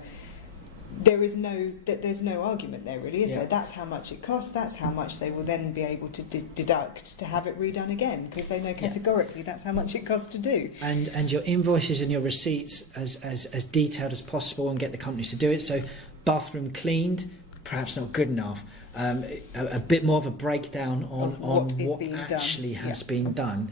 There's no argument there, really, is there? That's how much it costs. That's how much they will then be able to deduct to have it redone again, because they know categorically that's how much it costs to do. And your invoices and your receipts as detailed as possible, and get the companies to do it. So bathroom cleaned, perhaps not good enough. a bit more of a breakdown on what actually has been done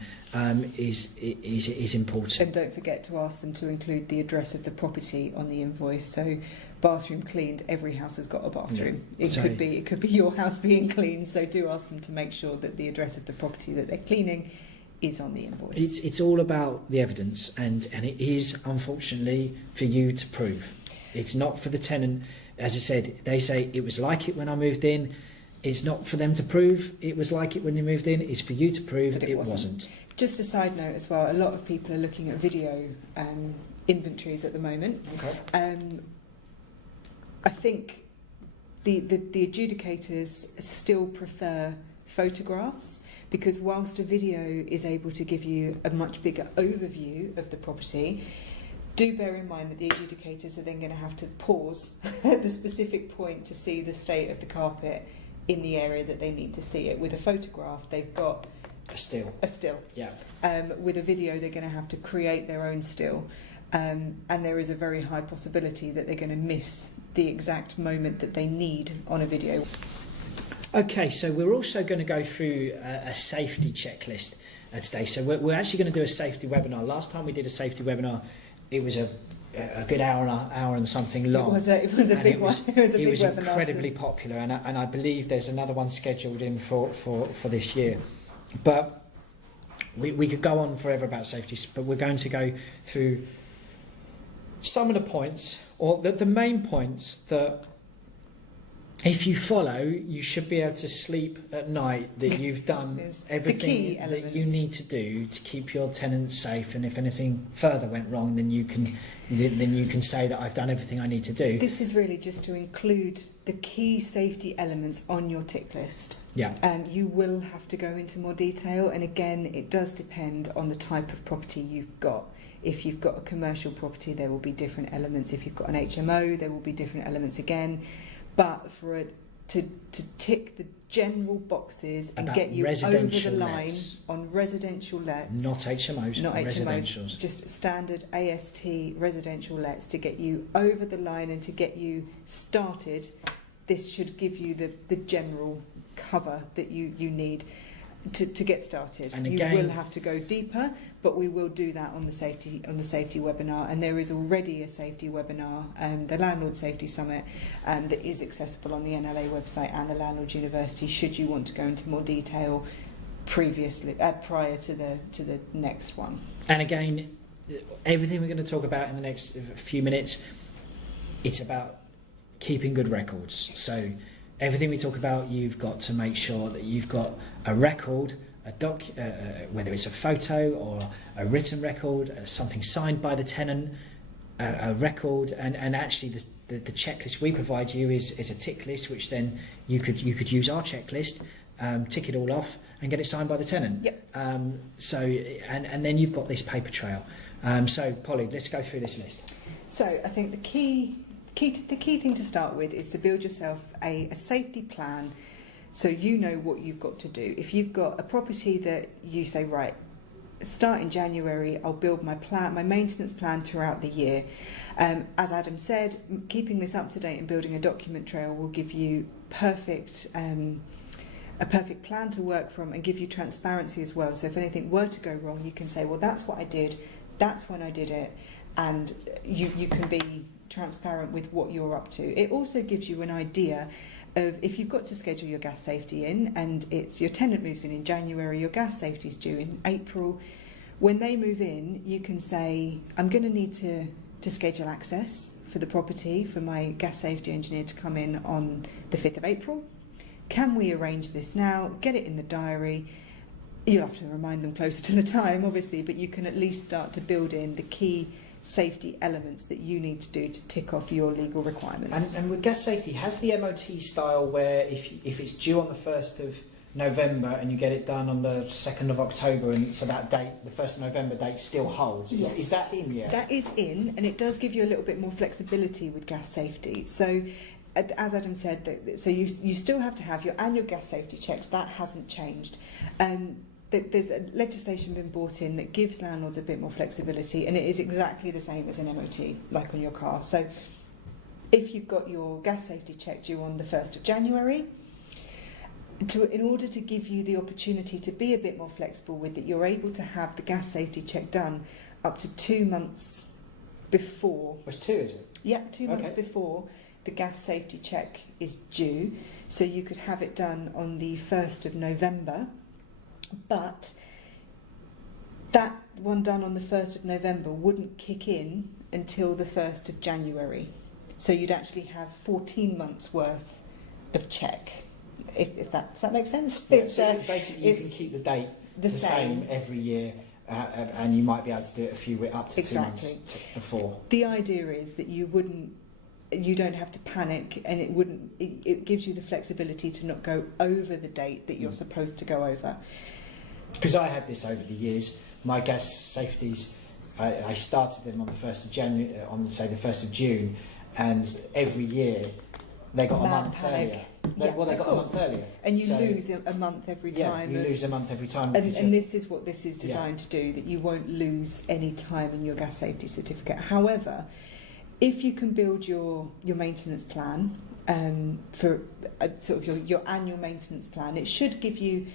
is important. And don't forget to ask them to include the address of the property on the invoice. So, bathroom cleaned. Every house has got a bathroom. Yeah. It could be your house being cleaned. So do ask them to make sure that the address of the property that they're cleaning is on the invoice. It's all about the evidence, and it is unfortunately for you to prove. It's not for the tenant. As I said, they say it was like it when I moved in. It's not for them to prove it was like it when you moved in. It's for you to prove that it wasn't. Just a side note as well, a lot of people are looking at video inventories at the moment. Okay. I think the adjudicators still prefer photographs, because whilst a video is able to give you a much bigger overview of the property, do bear in mind that the adjudicators are then going to have to pause at the specific point to see the state of the carpet in the area that they need to see it. With a photograph, they've got a still. Yeah. With a video, they're going to have to create their own still, and there is a very high possibility that they're going to miss the exact moment that they need on a video. Okay, so we're also going to go through a safety checklist today. So we're actually going to do a safety webinar. Last time we did a safety webinar, it was a good hour and something long. It was a big one. It was incredibly popular, and I believe there's another one scheduled in for this year. But we could go on forever about safety, but we're going to go through some of the points, or the main points that, if you follow, you should be able to sleep at night, that you've done everything that you need to do to keep your tenants safe, and if anything further went wrong, then you can say that I've done everything I need to do. This is really just to include the key safety elements on your tick list. Yeah. And you will have to go into more detail, and again, it does depend on the type of property you've got. If you've got a commercial property, there will be different elements. If you've got an HMO, there will be different elements again. But for it to tick the general boxes and get you over the line on residential lets, not HMOs, not residentials, just standard AST residential lets, to get you over the line and to get you started, this should give you the general cover that you need to get started. And again, you will have to go deeper, but we will do that on the safety webinar, and there is already a safety webinar, the Landlord Safety Summit, that is accessible on the NLA website and the Landlord University, should you want to go into more detail prior to the next one. And again, everything we're going to talk about in the next few minutes, it's about keeping good records. Yes. So everything we talk about, you've got to make sure that you've got a record, whether it's a photo or a written record, something signed by the tenant, a record, and actually the checklist we provide you is a tick list, which then you could use our checklist, tick it all off, and get it signed by the tenant. Yep. And then you've got this paper trail. So Polly, let's go through this list. So I think the key thing to start with is to build yourself a safety plan, so you know what you've got to do. If you've got a property that you say, right, start in January, I'll build my maintenance plan throughout the year. As Adam said, keeping this up to date and building a document trail will give you a perfect plan to work from, and give you transparency as well. So if anything were to go wrong, you can say, well, that's what I did, that's when I did it, and you can be transparent with what you're up to. It also gives you an idea of, if you've got to schedule your gas safety in, and it's your tenant moves in January, your gas safety is due in April. When they move in, you can say, I'm going to need to schedule access for the property for my gas safety engineer to come in on the 5th of April. Can we arrange this now? Get it in the diary. You'll have to remind them closer to the time, obviously, but you can at least start to build in the key safety elements that you need to do to tick off your legal requirements. And with gas safety, has the MOT style where if it's due on the 1st of November and you get it done on the 2nd of October, and so that date, the 1st of November date, still holds? Yes. Is that in yet? That is in, and it does give you a little bit more flexibility with gas safety. So, as Adam said, so you still have to have your annual gas safety checks. That hasn't changed. There's a legislation been brought in that gives landlords a bit more flexibility, and it is exactly the same as an MOT, like on your car. So if you've got your gas safety check due on the 1st of January, in order to give you the opportunity to be a bit more flexible with it, you're able to have the gas safety check done up to 2 months before. What's 2, is it? Yeah, 2 months before the gas safety check is due. So you could have it done on the 1st of November, but that one done on the 1st of November wouldn't kick in until the 1st of January. So you'd actually have 14 months worth of check. If that, does that make sense? Yeah, so basically you can keep the date the same every year, and you might be able to do it up to 2 months before. The idea is that you don't have to panic, and it gives you the flexibility to not go over the date that you're supposed to go over. Because I had this over the years, my gas safeties, I started them on the 1st of January, on say the 1st of June, and every year they got a month earlier. They got a month earlier. And you lose a month every time. Yeah, you lose a month every time. And this is what this is designed to do, that you won't lose any time in your gas safety certificate. However, if you can build your maintenance plan for sort of your annual maintenance plan, it should give you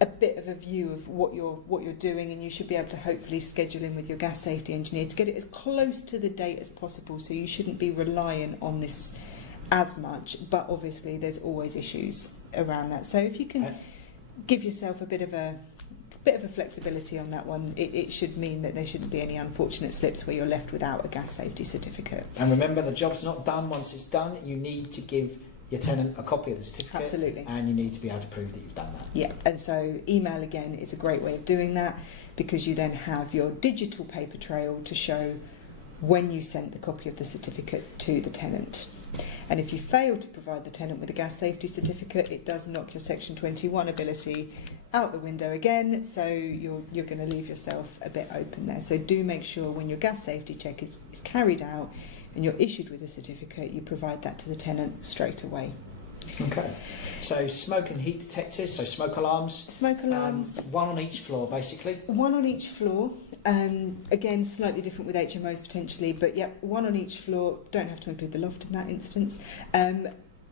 a bit of a view of what you're doing, and you should be able to hopefully schedule in with your gas safety engineer to get it as close to the date as possible. So you shouldn't be reliant on this as much, but obviously there's always issues around that. So if you can give yourself a bit of a flexibility on that one, it should mean that there shouldn't be any unfortunate slips where you're left without a gas safety certificate. And remember, the job's not done once it's done. You need to give your tenant a copy of the certificate. Absolutely. And you need to be able to prove that you've done that. Yeah, and so email again is a great way of doing that, because you then have your digital paper trail to show when you sent the copy of the certificate to the tenant. And if you fail to provide the tenant with a gas safety certificate, it does knock your Section 21 ability out the window again, so you're going to leave yourself a bit open there. So do make sure when your gas safety check is carried out and you're issued with a certificate, you provide that to the tenant straight away. Okay. So smoke and heat detectors, so smoke alarms. Smoke alarms. One on each floor, basically. One on each floor. Again, slightly different with HMOs potentially, but yeah, one on each floor. Don't have to include the loft in that instance.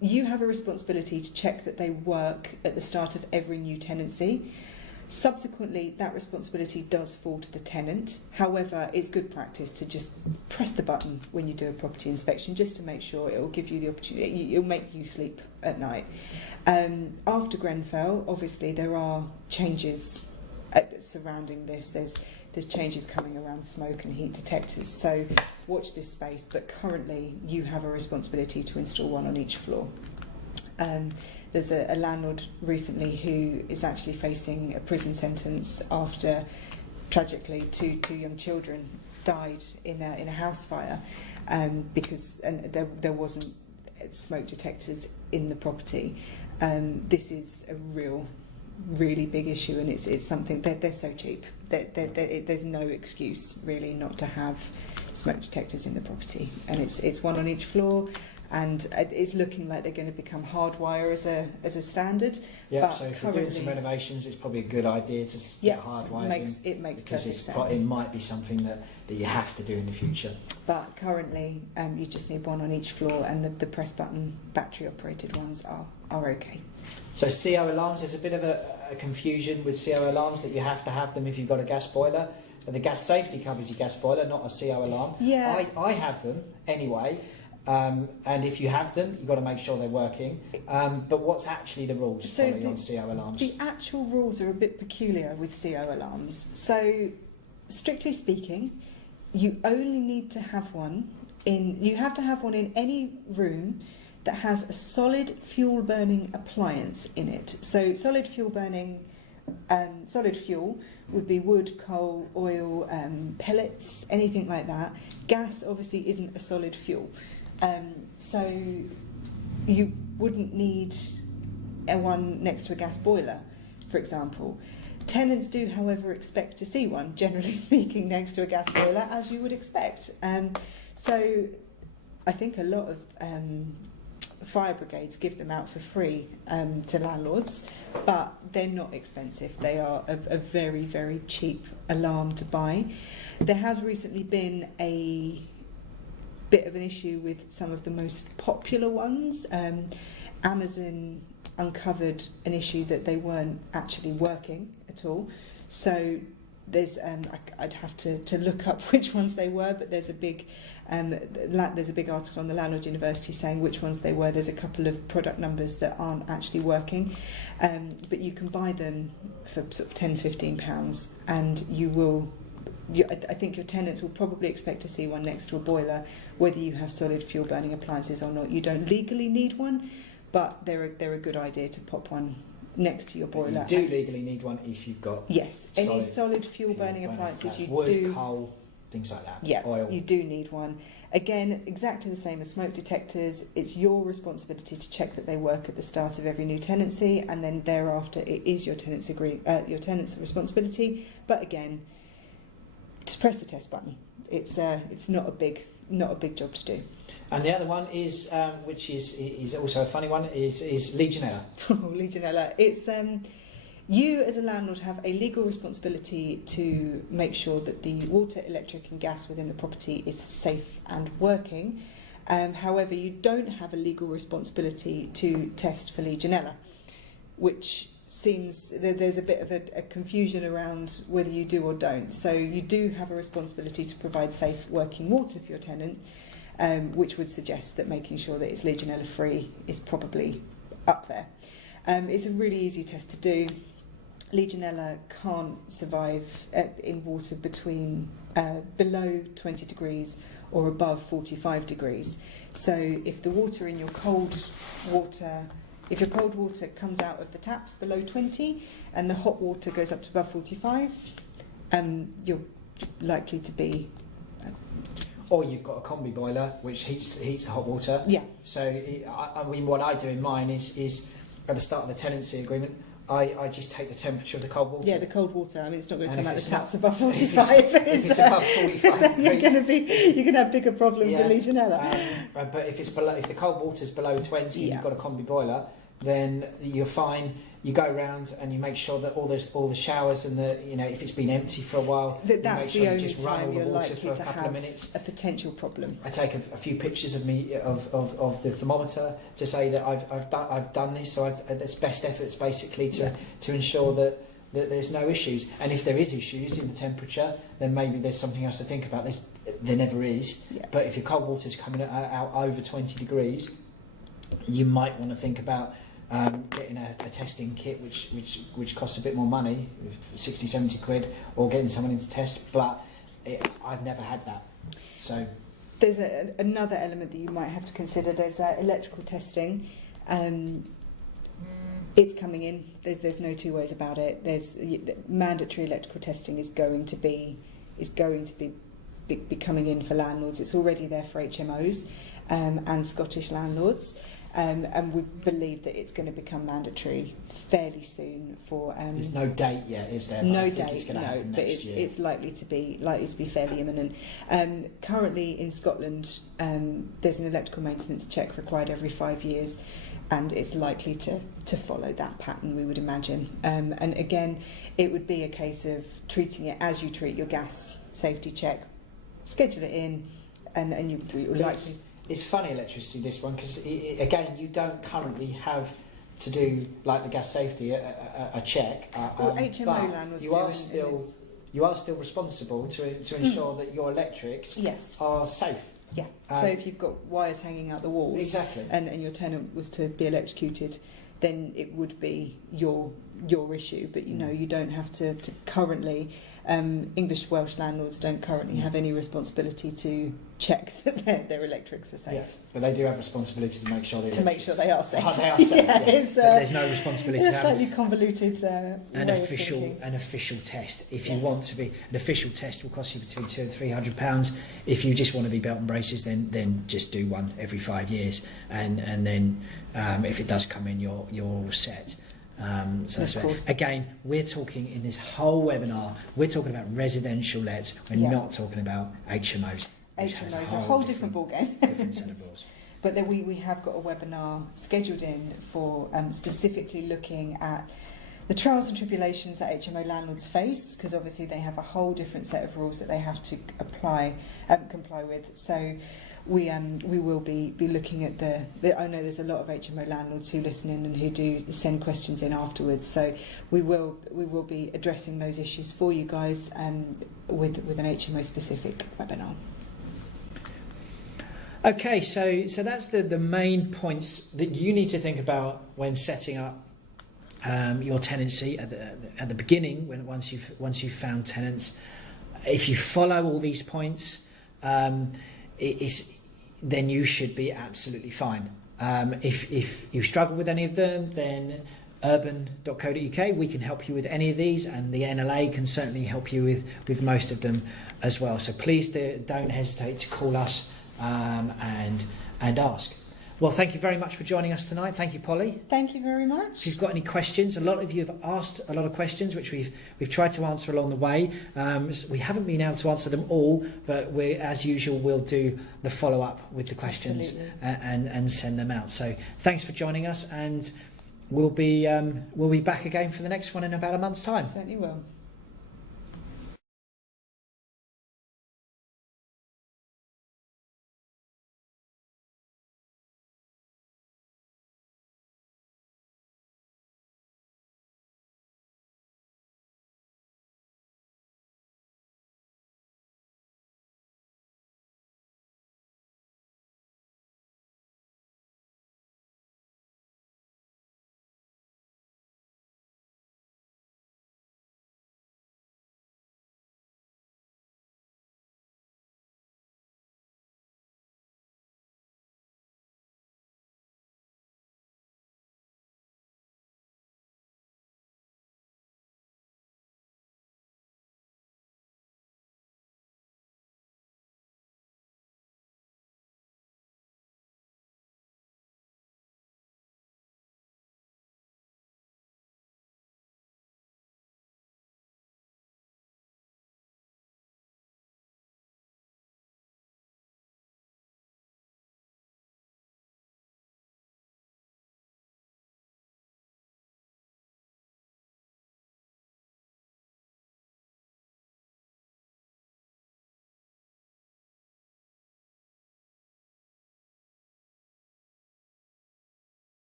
You have a responsibility to check that they work at the start of every new tenancy. Subsequently, that responsibility does fall to the tenant. However, it's good practice to just press the button when you do a property inspection, just to make sure it will give you the opportunity, it'll make you sleep at night. After Grenfell, obviously there are changes surrounding this. There's changes coming around smoke and heat detectors, so watch this space, but currently you have a responsibility to install one on each floor. There's a landlord recently who is actually facing a prison sentence after, tragically, two young children died in a house fire because there wasn't smoke detectors in the property. This is a really big issue, and it's something they're so cheap. There's no excuse really not to have smoke detectors in the property, and it's one on each floor. And it's looking like they're going to become hardwire as a standard. Yeah, but so if you're doing some renovations, it's probably a good idea to get hardwires in. It makes because perfect sense. It might be something that you have to do in the future. But currently, you just need one on each floor, and the press button battery operated ones are okay. So CO alarms, there's a bit of a confusion with CO alarms that you have to have them if you've got a gas boiler. But the gas safety covers your gas boiler, not a CO alarm. Yeah. I have them anyway. And if you have them, you've got to make sure they're working. But what's actually the rules on CO alarms? The actual rules are a bit peculiar with CO alarms. So, strictly speaking, you only need to have one you have to have one in any room that has a solid fuel burning appliance in it. So solid fuel would be wood, coal, oil, pellets, anything like that. Gas obviously isn't a solid fuel. So you wouldn't need one next to a gas boiler, for example. Tenants do, however, expect to see one, generally speaking, next to a gas boiler, as you would expect. So I think a lot of fire brigades give them out for free to landlords, but they're not expensive. They are a very, very cheap alarm to buy. There has recently been a bit of an issue with some of the most popular ones. Amazon uncovered an issue that they weren't actually working at all. So there's I'd have to look up which ones they were, but there's a big article on the Landlord University saying which ones they were. There's a couple of product numbers that aren't actually working, but you can buy them for sort of £10-15, and I think your tenants will probably expect to see one next to a boiler, whether you have solid fuel burning appliances or not. You don't legally need one, but they're a good idea to pop one next to your boiler. You do legally need one if you've got any solid fuel burning appliances. You wood, do, coal, things like that. Yeah, oil. You do need one. Again, exactly the same as smoke detectors. It's your responsibility to check that they work at the start of every new tenancy, and then thereafter it is your tenant's responsibility. But again, to press the test button. It's not a big job to do. And the other one is, which is also a funny one, is Legionella. Oh, Legionella! It's you as a landlord have a legal responsibility to make sure that the water, electric, and gas within the property is safe and working. However, you don't have a legal responsibility to test for Legionella, which seems there's a bit of a confusion around whether you do or don't. So you do have a responsibility to provide safe working water for your tenant, which would suggest that making sure that it's Legionella free is probably up there. It's a really easy test to do. Legionella can't survive in water between below 20 degrees or above 45 degrees. So if the water in your cold water comes out of the taps below 20 and the hot water goes up to above 45, you're likely to be... or you've got a combi boiler which heats the hot water. Yeah. So, I mean, what I do in mine is at the start of the tenancy agreement, I just take the temperature of the cold water. Yeah, the cold water. I mean, it's not going to come out the taps not, above 45. If it's above 45 degrees, you're going to have bigger problems with Legionella. But if the cold water's below 20 and you've got a combi boiler, then you're fine. You go around and you make sure that all the showers and if it's been empty for a while, that's you make sure the only you just run all the time water for a couple of have minutes. A potential problem. I take a few pictures of the thermometer to say that I've done this. So there's best efforts basically to ensure that there's no issues. And if there is issues in the temperature, then maybe there's something else to think about. There never is. Yeah. But if your cold water's coming out over 20 degrees, you might want to think about getting a testing kit which costs a bit more money, 60-70 quid, or getting someone in to test, but I've never had that. So there's another element that you might have to consider. There's electrical testing. It's coming in. There's no two ways about it. There's mandatory electrical testing is going to be coming in for landlords. It's already there for HMOs and Scottish landlords. And we believe that it's going to become mandatory fairly soon. There's no date yet, is there? No I date, think it's going to happen next year. It's likely to be fairly imminent. Currently in Scotland, there's an electrical maintenance check required every 5 years, and it's likely to follow that pattern, we would imagine. And again, it would be a case of treating it as you treat your gas safety check. Schedule it in, and you're likely. It's funny, electricity, this one, because again, you don't currently have to do, like the gas safety, a check. Well, HMO landlords you are still responsible to ensure that your electrics are safe. Yeah. So if you've got wires hanging out the walls, exactly, and your tenant was to be electrocuted, then it would be your issue. But you don't have to currently. English Welsh landlords don't currently have any responsibility to check that their electrics are safe. Yeah, but they do have responsibility to make sure they are safe. Oh, they are safe. But there's no responsibility it's to a slightly convoluted an official test. If you want to be an official test, will cost you between £200 and £300. If you just want to be belt and braces, then just do one every 5 years, and then if it does come in, you're all set. So that's right. Again, we're talking in this whole webinar, we're talking about residential lets, we're not talking about HMOs. HMOs are a whole different ballgame. Different set of rules. But then we have got a webinar scheduled in for specifically looking at the trials and tribulations that HMO landlords face, because obviously they have a whole different set of rules that they have to comply with. So we will be looking at I know there's a lot of HMO landlords who listen in and who do send questions in afterwards, so we will be addressing those issues for you guys with an HMO specific webinar. Okay, so that's the main points that you need to think about when setting up your tenancy at the beginning, once you've found tenants. If you follow all these points, then you should be absolutely fine. If you struggle with any of them, then urban.co.uk, we can help you with any of these, and the NLA can certainly help you with most of them as well. So please don't hesitate to call us and ask. Well, thank you very much for joining us tonight. Thank you, Polly. Thank you very much. If you've got any questions, a lot of you have asked a lot of questions, which we've tried to answer along the way. We haven't been able to answer them all, but as usual, we'll do the follow-up with the questions and send them out. So thanks for joining us, and we'll be back again for the next one in about a month's time. Certainly will.